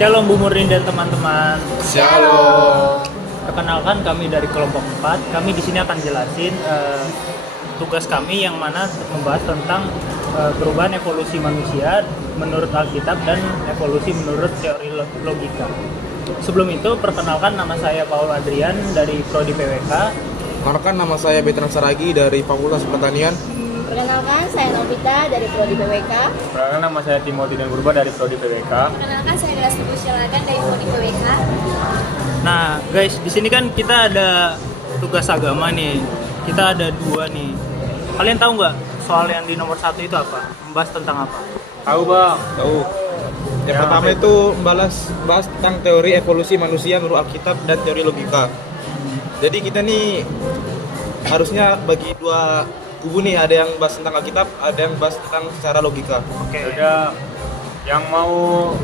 Shalom Bu Murni dan teman-teman. Shalom. Perkenalkan kami dari kelompok 4. Kami di sini akan jelasin tugas kami yang mana membahas tentang perubahan evolusi manusia menurut Alkitab dan evolusi menurut teori logika. Sebelum itu, perkenalkan nama saya Paul Adrian dari Prodi PWK. Perkenalkan nama saya Betran Saragi dari Fakultas Pertanian. Perkenalkan, saya Novita dari Prodi PWK. Perkenalkan, nama saya Timothy dan Purba dari Prodi PWK. Perkenalkan, saya Delas Silagan dari Prodi PWK. Nah, guys, di sini kan kita ada tugas agama nih. Kita ada 2 nih. Kalian tahu nggak soal yang di nomor 1 itu apa? Membahas tentang apa? Tahu bang? Tahu. Yang pertama itu bahas tentang teori evolusi manusia menurut Alkitab dan teori logika. Jadi kita nih harusnya bagi 2 kubu nih, ada yang bahas tentang Alkitab, ada yang bahas tentang secara logika. Oke. Udah, yang mau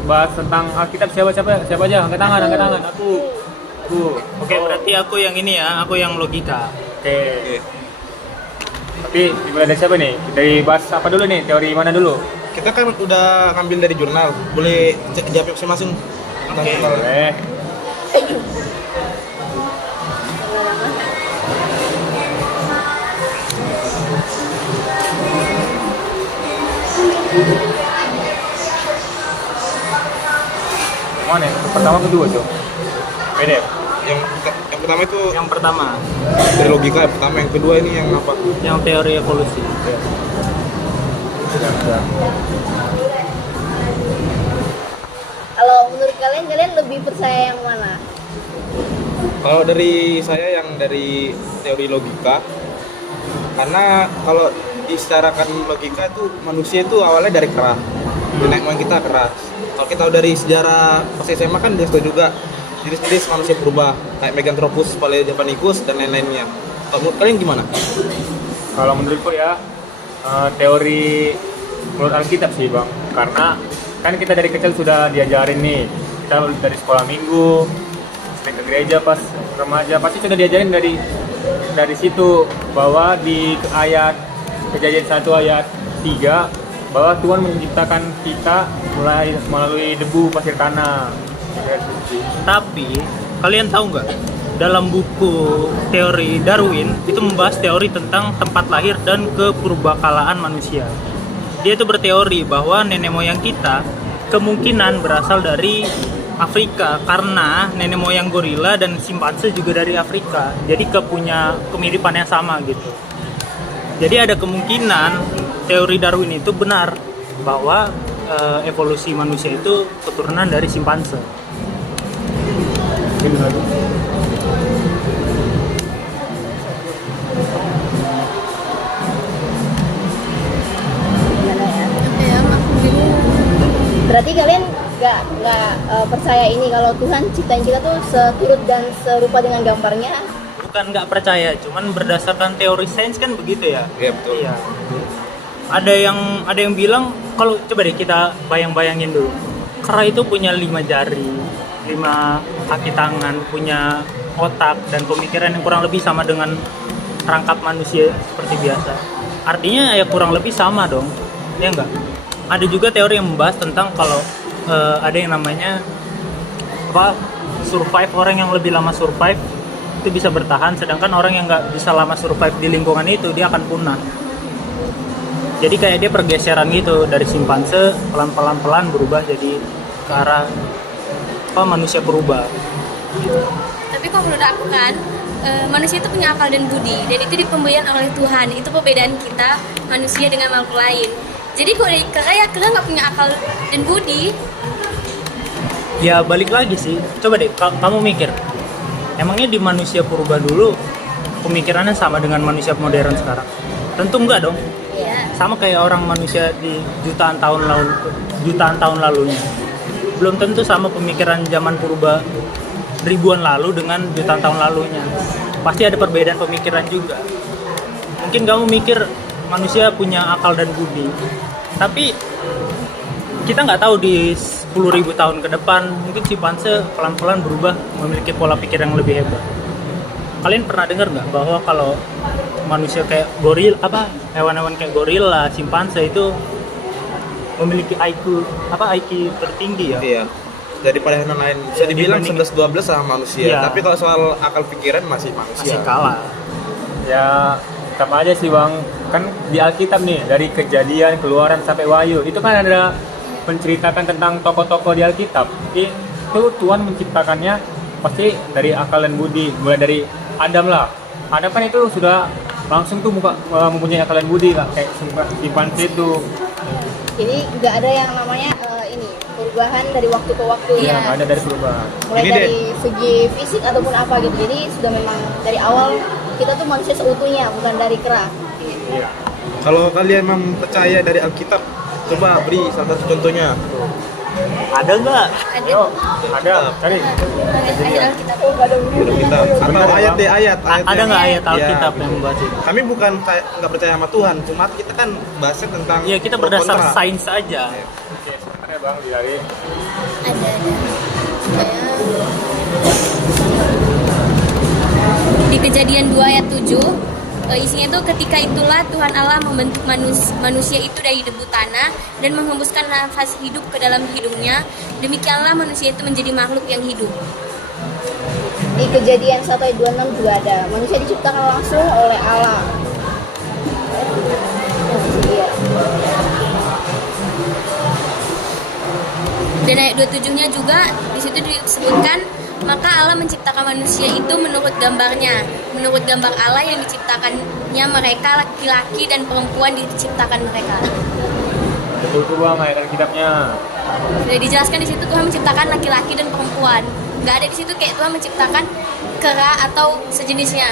bahas tentang Alkitab siapa aja? Angkat tangan. Aku. Oke, berarti aku yang ini ya, aku yang logika. Oke. Tapi dimulai dari siapa nih? Dari bahas apa dulu nih? Teori mana dulu? Kita kan udah ngambil dari jurnal, boleh jawab masing-masing tentang Oke. jurnal. Boleh. Mana? Pertama kedua tuh. Beda. Yang pertama itu Yang pertama, dari logika, yang pertama, yang kedua ini yang apa? yang teori evolusi. Kalau menurut kalian lebih percaya yang mana? Kalau dari saya yang dari teori logika, karena kalau disecarakan logika itu manusia itu awalnya dari kera, nenek moyang kita keras. Kalau kita tahu dari sejarah pas SMA kan dia juga jenis-jenis manusia berubah, kayak Meganthropus, Paleojapanicus dan lain-lainnya. Kalau menurut kalian gimana? Kalau menurutku ya, teori menurut Alkitab sih bang, karena kan kita dari kecil sudah diajarin nih, kita dari sekolah minggu, sering ke gereja pas remaja, pasti sudah diajarin dari situ bahwa di ayat Kejadian 1 ayat 3 bahwa Tuhan menciptakan kita melalui debu pasir tanah. Tapi kalian tahu nggak, dalam buku teori Darwin itu membahas teori tentang tempat lahir dan kepurbakalaan manusia. Dia itu berteori bahwa nenek moyang kita kemungkinan berasal dari Afrika, karena nenek moyang gorila dan simpanse juga dari Afrika. Jadi punya kemiripan yang sama gitu. Jadi ada kemungkinan teori Darwin itu benar bahwa evolusi manusia itu keturunan dari simpanse. Berarti kalian nggak percaya ini kalau Tuhan ciptain kita tuh seturut dan serupa dengan gambarnya? Bukan nggak percaya, cuman berdasarkan teori sains kan begitu ya. Iya betul. Iya. Ada yang bilang, kalau coba deh kita bayangin dulu. Kera itu punya 5 jari, 5 kaki tangan, punya otak dan pemikiran yang kurang lebih sama dengan rangkap manusia seperti biasa. Artinya ya kurang lebih sama dong. Ya enggak? Ada juga teori yang membahas tentang kalau ada yang namanya survive, orang yang lebih lama survive itu bisa bertahan, sedangkan orang yang nggak bisa lama survive di lingkungan itu dia akan punah. Jadi kayak dia pergeseran gitu dari simpanse pelan berubah jadi ke arah manusia berubah. Tapi kalau menurut aku kan, manusia itu punya akal dan budi, dan itu dipemberikan oleh Tuhan. Itu perbedaan kita manusia dengan makhluk lain. Jadi kalau dari kera nggak punya akal dan budi. Ya balik lagi sih, coba deh kamu mikir, emangnya di manusia purba dulu pemikirannya sama dengan manusia modern sekarang? Tentu enggak dong. Ya. Sama kayak orang manusia di jutaan tahun lalunya. Belum tentu sama pemikiran zaman purba ribuan lalu dengan jutaan tahun lalunya. Pasti ada perbedaan pemikiran juga. Mungkin kamu mikir manusia punya akal dan budi, tapi kita nggak tahu di 10.000 tahun ke depan mungkin simpanse pelan-pelan berubah memiliki pola pikir yang lebih hebat. Kalian pernah dengar nggak bahwa kalau manusia kayak hewan-hewan kayak gorila, simpanse itu memiliki IQ tertinggi ya? Iya. daripada hewan lain. Bisa dibilang Dibanding- 11-12 sama manusia. Iya. Tapi kalau soal akal pikiran masih manusia. masih kalah. Ya tetap aja sih bang, kan di Alkitab nih dari Kejadian, Keluaran sampai Wahyu itu kan ada menceritakan tentang tokoh-tokoh di Alkitab. Itu Tuhan menciptakannya pasti dari akal dan budi, mulai dari Adam lah. Adam kan itu sudah langsung tuh mempunyai akal dan budi lah, kayak simpanse itu. Jadi nggak ada yang namanya ini perubahan dari waktu ke waktu. Iya. Nggak ada dari perubahan. Mulai Ini, dari segi fisik ataupun apa gitu. Jadi sudah memang dari awal kita tuh manusia seutuhnya, bukan dari kera. Iya. Kalau kalian memang percaya dari Alkitab, coba beri salah satu contohnya. Ada nggak? Ada. Ayo, ada, cari. Ayat Alkitab. Kita atau ayat deh ayat. Ada nggak ayat Iya. Alkitab yang membahas itu? Kami bukan nggak percaya sama Tuhan, cuma kita kan bahasnya tentang Ya kita pro berdasar kontra. sains aja. Oke, sebentar ya bang, dicari. Ada. Di Kejadian 2 ayat 7 isinya itu ketika itulah Tuhan Allah membentuk manusia itu dari debu tanah dan menghembuskan nafas hidup ke dalam hidungnya, demikianlah manusia itu menjadi makhluk yang hidup. Di Kejadian 1 ayat 26 juga ada. Manusia diciptakan langsung oleh Allah. Iya. Dan ayat 27-nya juga di situ disebutkan maka Allah menciptakan manusia itu menurut gambarnya, menurut gambar Allah yang diciptakannya mereka, laki-laki dan perempuan diciptakan mereka. Betul tuh bang, ayat Alkitabnya. Sudah dijelaskan di situ Tuhan menciptakan laki-laki dan perempuan. Nggak ada di situ kayak Tuhan menciptakan kera atau sejenisnya.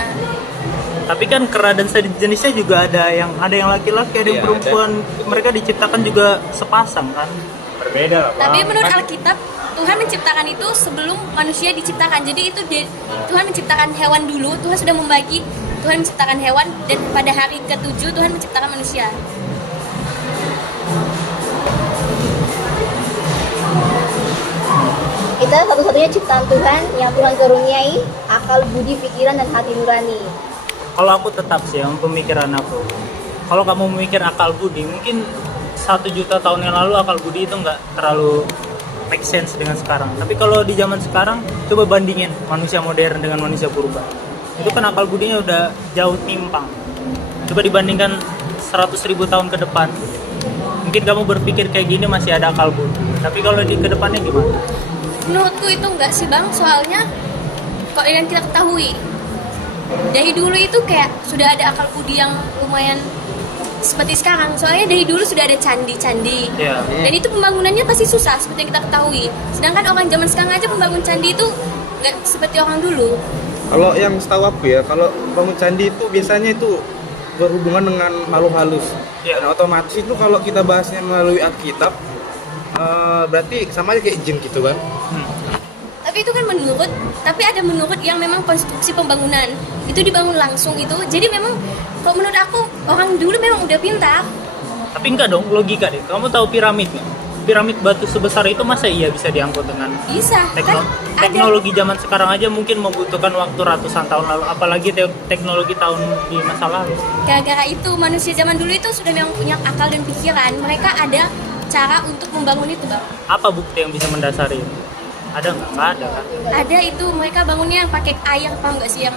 Tapi kan kera dan sejenisnya juga ada yang laki-laki, ada yang Iya, perempuan. Mereka diciptakan juga sepasang kan? Berbeda lah bang. Tapi menurut Kan- Alkitab Tuhan menciptakan itu sebelum manusia diciptakan. Jadi itu Tuhan menciptakan hewan dulu. Tuhan sudah membagi. Tuhan menciptakan hewan dan pada hari ke-7 Tuhan menciptakan manusia. Kita satu-satunya ciptaan Tuhan yang Tuhan karuniai akal, budi, pikiran, dan hati nurani. Kalau aku tetap sih yang pemikiran aku. Kalau kamu memikir akal budi, mungkin 1 juta tahun yang lalu akal budi itu nggak terlalu make sense dengan sekarang. Tapi kalau di zaman sekarang, coba bandingin manusia modern dengan manusia purba. Itu kan akal budinya udah jauh timpang. Coba dibandingkan 100.000 tahun ke depan. Mungkin kamu berpikir kayak gini masih ada akal budi. Tapi kalau di ke depannya gimana? Menurutku itu enggak sih bang, soalnya kok yang kita ketahui dari dulu itu kayak sudah ada akal budi yang lumayan seperti sekarang. Soalnya dari dulu sudah ada candi-candi. Ya. Dan itu pembangunannya pasti susah seperti yang kita ketahui. Sedangkan orang zaman sekarang aja membangun candi itu nggak seperti orang dulu. Kalau yang setahu aku ya, kalau bangun candi itu biasanya itu berhubungan dengan makhluk halus. Ya. Dan otomatis itu kalau kita bahasnya melalui Alkitab, berarti sama aja kayak jin gitu kan. Tapi itu kan menurut, tapi ada menurut yang memang konstruksi pembangunan itu dibangun langsung itu. Jadi memang kalau menurut aku orang dulu memang udah pintar. Tapi enggak dong, logika deh. Kamu tahu piramid nggak? Piramid batu sebesar itu masa iya bisa diangkut dengan Bisa kan ada teknologi zaman sekarang aja mungkin membutuhkan waktu ratusan tahun lalu, apalagi teknologi tahun di masa lalu. gara-gara itu manusia zaman dulu itu sudah memang punya akal dan pikiran. Mereka ada cara untuk membangun itu bang. Apa bukti yang bisa mendasari itu? Ada nggak? Nggak ada kan? Ada itu mereka bangunnya pakai air apa enggak sih yang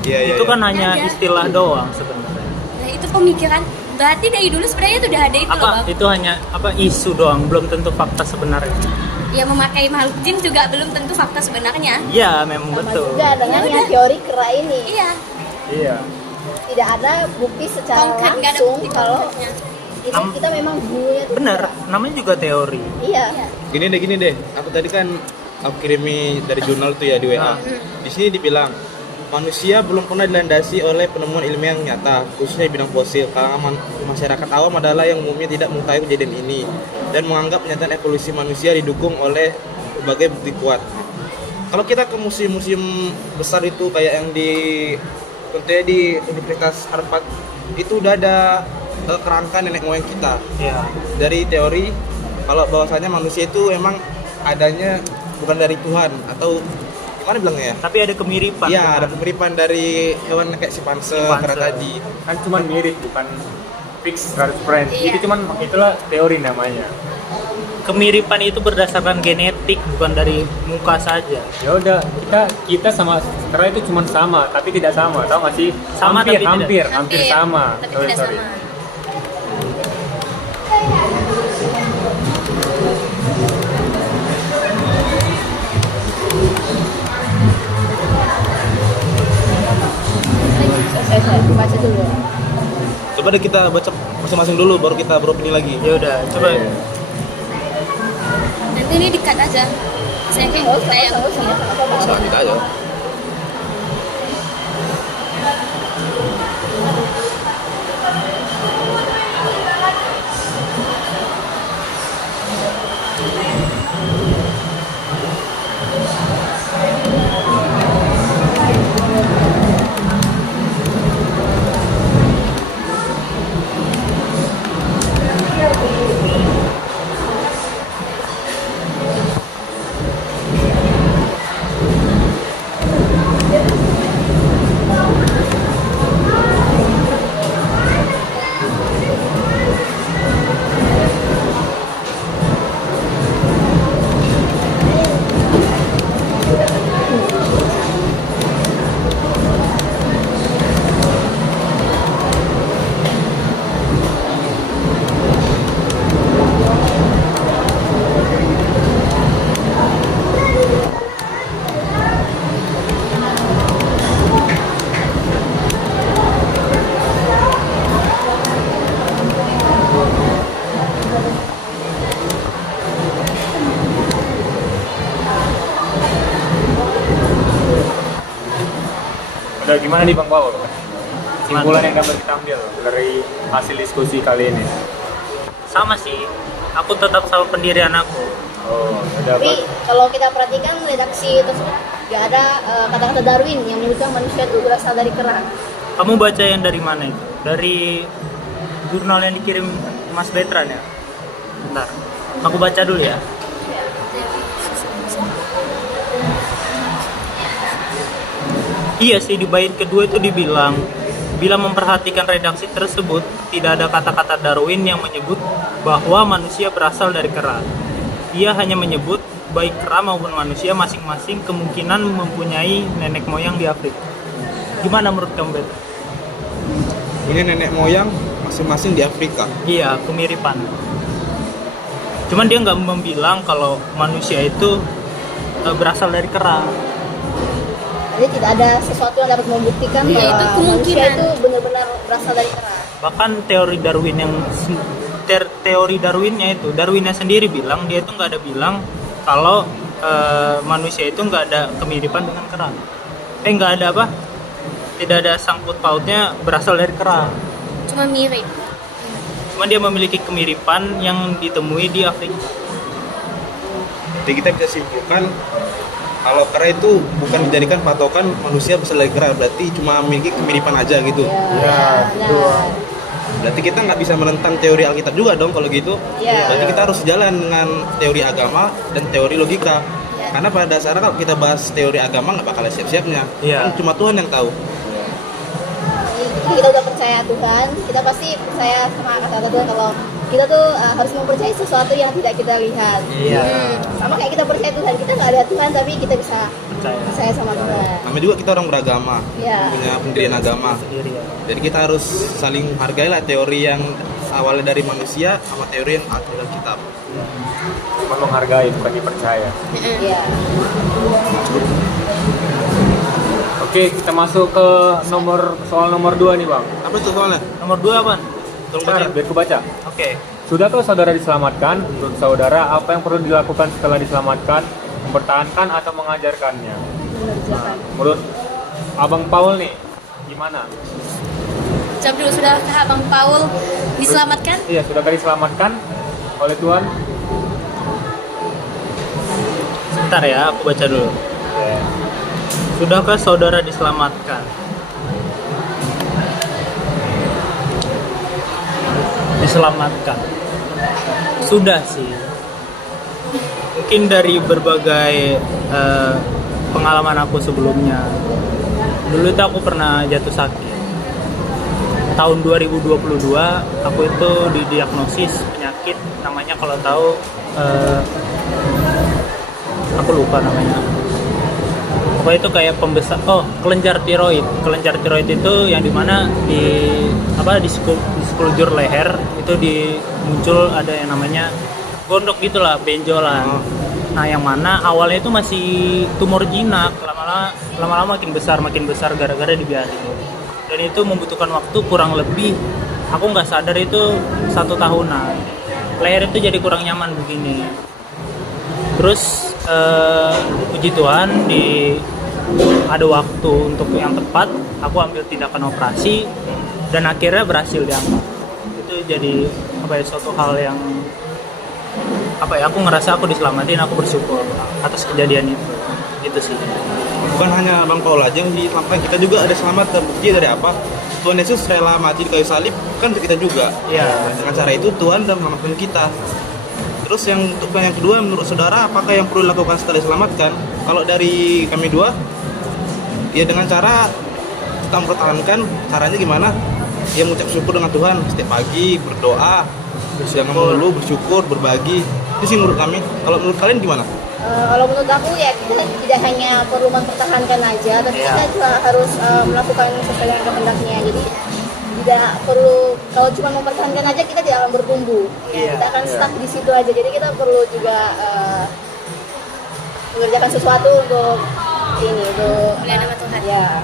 Iya, Itu kan hanya Ada. istilah doang sebenarnya. nah itu pemikiran. Berarti dari dulu sebenarnya itu udah ada itu loh Apa bang. itu hanya isu doang, belum tentu fakta sebenarnya. Ya memakai makhluk jin juga belum tentu fakta sebenarnya. Iya, memang Sama betul. juga dengan yang teori kera ini. Iya. Iya. Tidak ada bukti secara Konkret nggak ada langsung bukti kalau konkretnya. itu kita memang dulunya tuh Bener, namanya juga teori. Iya. Gini deh. Aku tadi kan aku kirimi dari jurnal tuh ya di WA. Di sini dibilang manusia belum pernah dilandasi oleh penemuan ilmiah yang nyata, khususnya di bidang fosil. Kalangan masyarakat awam adalah yang umumnya tidak mengetahui kejadian ini dan menganggap pernyataan evolusi manusia didukung oleh berbagai bukti kuat. Kalau kita ke museum-museum besar itu kayak yang di contohnya di Universitas Harvard, itu udah ada kerangka nenek moyang kita Iya. dari teori kalau bahwasanya manusia itu emang adanya bukan dari Tuhan atau gimana bilangnya ya? Tapi ada kemiripan. Iya, dengan- ada kemiripan dari hewan kayak simpanse, Simpanse. kera tadi. Kan cuman mirip, bukan fix 100%. Iya. Itu cuman itulah teori namanya. kemiripan itu berdasarkan genetik, bukan dari muka saja. Ya udah, kita sama Kera itu cuma sama, tapi tidak sama. Tahu nggak sih? Sama tapi hampir Hampir, sama. tapi Sorry, tidak sorry. sama. Saya baca dulu. Coba deh kita baca masing-masing dulu, baru kita beropini lagi. Ya udah, coba. Nanti ini di-cut aja. Saya kayak kayak Selanjut aja. Udah gimana nih Bang Paul? Kesimpulan yang dapat kita ambil dari hasil diskusi kali ini. Sama sih, aku tetap sama pendirian aku. Oh, udah Tapi kalau kita perhatikan redaksi tersebut nggak ada kata-kata Darwin yang menyebutkan manusia itu berasal dari kera. Kamu baca yang dari mana itu? Dari jurnal yang dikirim Mas Betran ya? Bentar, aku baca dulu ya. Iya sih, di bait kedua itu dibilang, bila memperhatikan redaksi tersebut, tidak ada kata-kata Darwin yang menyebut bahwa manusia berasal dari kera. Dia hanya menyebut baik kera maupun manusia masing-masing kemungkinan mempunyai nenek moyang di Afrika. Gimana menurut kamu, Bet? Ini nenek moyang masing-masing di Afrika. Iya, kemiripan. Cuman dia nggak membilang kalau manusia itu berasal dari kera. Jadi tidak ada sesuatu yang dapat membuktikan Iya, bahwa itu kemungkinan. manusia itu benar-benar berasal dari kera. Bahkan teori Darwin yang teori Darwinnya itu, Darwinnya sendiri bilang, dia itu nggak ada bilang kalau manusia itu nggak ada kemiripan dengan kera. Nggak ada apa? Tidak ada sangkut pautnya berasal dari kera. cuma mirip. Cuma dia memiliki kemiripan yang ditemui di Afrika. Jadi kita bisa simpulkan kalau kera itu bukan dijadikan patokan manusia berasal dari kera, berarti cuma memiliki kemiripan aja gitu. Ya, betul. Berarti kita nggak bisa menentang teori Alkitab juga dong kalau gitu. Iya. Berarti kita harus jalan dengan teori agama dan teori logika. Iya. Karena pada dasarnya kalau kita bahas teori agama nggak bakal ada siap-siapnya. Iya. Kan cuma Tuhan yang tahu. Jadi kita udah percaya Tuhan, kita pasti percaya sama kata-kata Tuhan kalau kita tuh harus mempercayai sesuatu yang tidak kita lihat. Iya. Sama kayak kita percaya Tuhan, kita nggak ada Tuhan tapi kita bisa Percaya. percaya sama Tuhan. Namanya juga kita orang beragama, Iya. punya pendirian agama. Sendiri ya. Jadi kita harus saling hargailah teori yang awalnya dari manusia sama teori yang ada dalam kitab. Cuma menghargai, bukan dipercaya. Iya. Oke, kita masuk ke soal nomor 2 nih Bang. Apa itu soalnya? Nomor 2 apa? Tolong Bentar, baca. biar ku baca. Oke. Sudahkah saudara diselamatkan? Menurut saudara, apa yang perlu dilakukan setelah diselamatkan? Mempertahankan atau mengajarkannya? Nah, menurut Abang Paul nih, gimana? Jawab dulu, sudahkah Abang Paul diselamatkan? Iya, sudahkah diselamatkan oleh Tuhan? Sebentar ya, aku baca dulu. Oke. Sudahkah saudara diselamatkan? Diselamatkan. Sudah sih. Mungkin dari berbagai pengalaman aku sebelumnya. Dulu tuh aku pernah jatuh sakit. tahun 2022 aku itu didiagnosis penyakit namanya, kalau tahu aku lupa namanya. Pokoknya itu kayak pembesar, kelenjar tiroid. Kelenjar tiroid itu yang dimana di sekujur leher itu muncul ada yang namanya gondok gitulah, benjolan. Nah, yang mana awalnya itu masih tumor jinak, lama-lama makin besar gara-gara dibiarin. Dan itu membutuhkan waktu kurang lebih, aku nggak sadar itu 1 tahunan. Leher itu jadi kurang nyaman begini. Terus puji Tuhan ada waktu untuk yang tepat, aku ambil tindakan operasi dan akhirnya berhasil diangkat. Itu jadi suatu hal yang aku ngerasa aku diselamatin, aku bersyukur atas kejadian itu. Gitu sih. Bukan hanya Bang Paul aja yang diselamatkan, kita juga ada selamat terbukti dari apa? Tuhan Yesus rela mati di kayu salib kan untuk kita juga. Iya. Dengan cara itu Tuhan sudah menyelamatkan kita. Terus yang untuk yang kedua, menurut saudara apakah yang perlu dilakukan setelah diselamatkan? Kalau dari kami dua, ya dengan cara kita mempertahankan. Caranya gimana? Ya mengucap syukur dengan Tuhan setiap pagi, berdoa, jangan melulu, bersyukur, berbagi. Itu sih menurut kami. Kalau menurut kalian gimana? Kalau menurut aku ya kita tidak hanya perlu mempertahankan aja, tapi kita juga harus melakukan sesuai dengan kehendaknya. Jadi tidak perlu, kalau cuma mempertahankan aja kita tidak akan bertumbuh. Ya, kita akan stuck di situ aja. Jadi kita perlu juga mengerjakan sesuatu untuk Mulia nama Tuhan. Ya.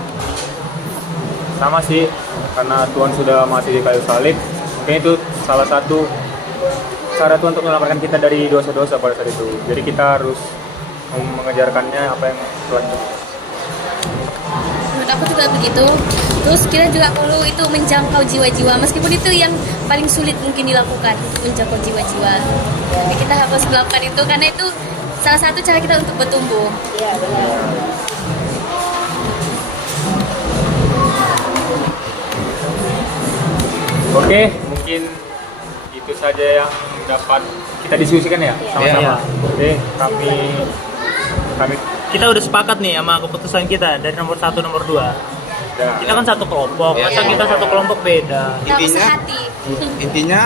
Sama sih, karena Tuhan sudah mati di kayu salib, mungkin itu salah satu cara Tuhan untuk menyelamatkan kita dari dosa-dosa pada saat itu. Jadi kita harus mengejarkannya apa yang Tuhan ciptakan. Menurut aku juga begitu. Terus kita juga perlu itu menjangkau jiwa-jiwa, meskipun itu yang paling sulit mungkin dilakukan, menjangkau jiwa-jiwa. Tapi kita harus melakukan itu karena itu salah satu cara kita untuk bertumbuh. Iya, benar. Oke, mungkin itu saja yang dapat kita diskusikan ya sama-sama. Oke, kami Kita udah sepakat nih sama keputusan kita dari nomor 1, nomor 2. Kita kan satu kelompok, masa kita satu kelompok beda. Kita harus Intinya, sehati. intinya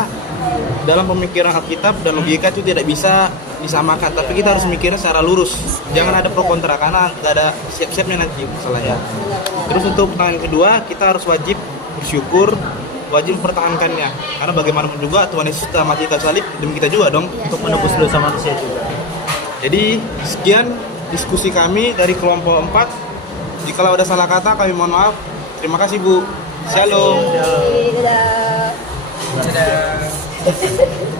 dalam pemikiran Alkitab dan logika itu tidak bisa disamakan, tapi kita harus mikirnya secara lurus. Jangan ada pro kontra karena nggak ada siap-siapnya nanti masalahnya. Terus untuk pertanyaan kedua, kita harus wajib bersyukur, wajib mempertahankannya. Karena bagaimanapun juga Tuhan Yesus telah mati di kayu salib demi kita juga dong. Untuk menebus dosa manusia juga. Jadi sekian diskusi kami dari kelompok 4. Jika ada salah kata kami mohon maaf. Terima kasih Bu. Shalom. Dadah. Dadah.